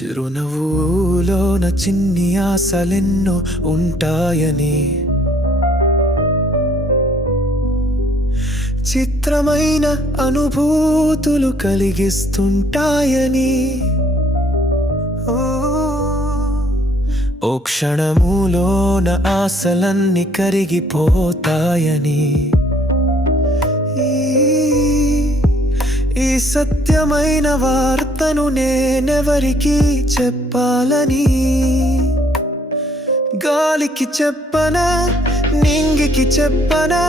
చిరునవ్వులోన చిన్ని ఆశలెన్నో ఉంటాయని, చిత్రమైన అనుభూతులు కలిగిస్తుంటాయని, ఓ క్షణములోన ఆశలన్నీ కరిగిపోతాయని, ఈ సత్యమైన వార్తను నేనెవరికి చెప్పాలని, గాలికి చెప్పనా, నింగికి చెప్పనా,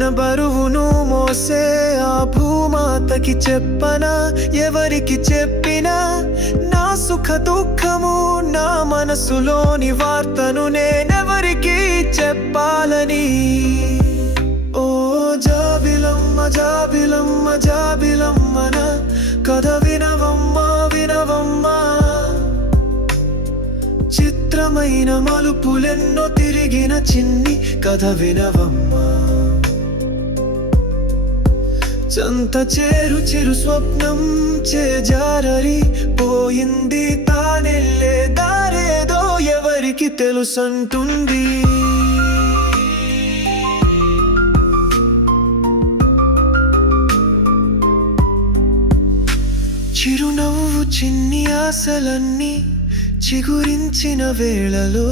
నా బరువును మోసే ఆ భూమాతకి చెప్పనా, ఎవరికి చెప్పినా నా సుఖ దుఃఖము, నా మనసులోని వార్తను నేనెవరికి చెప్పాలని. ఓ జాబిలమ్మ జాబిలమ్మ జాబిలమ్మన కథ వినవమ్మా వినవమ్మా, చిత్రమైన మలుపులెన్నో తిరిగిన చిన్ని కథ వినవమ్మా. చంత చేరు చిరు స్వప్నం చేజారరి పోయింది, తానెళ్ళే దారేదో ఎవరికి తెలుసంటుంది. చిరునవ్వు చిన్ని ఆశలన్నీ చిగురించిన వేళలో,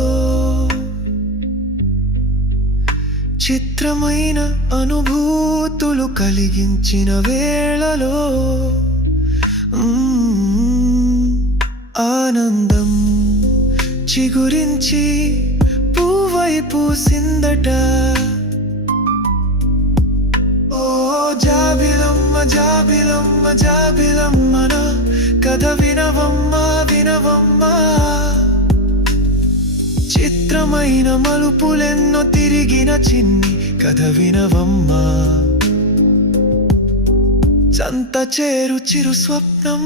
చిత్రమైన అనుభూతులు కలిగించిన వేళలో, ఆనందం చిగురించి పువ్వై పూసిందట. ఓ జాబిలమ్మ జాబిలమ్మ జాబిలమ్మన కథ వినవమ్మా వినవమ్మా, చిత్రమైన మలుపులెన్నో తిరిగిన చిన్ని కథ వినవమ్మా. చంత చేరు చిరు స్వప్నం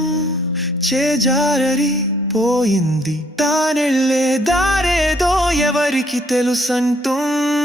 చేజారరి పోయింది, తానెళ్ళే దారేదో ఎవరికి తెలుసంటుంది.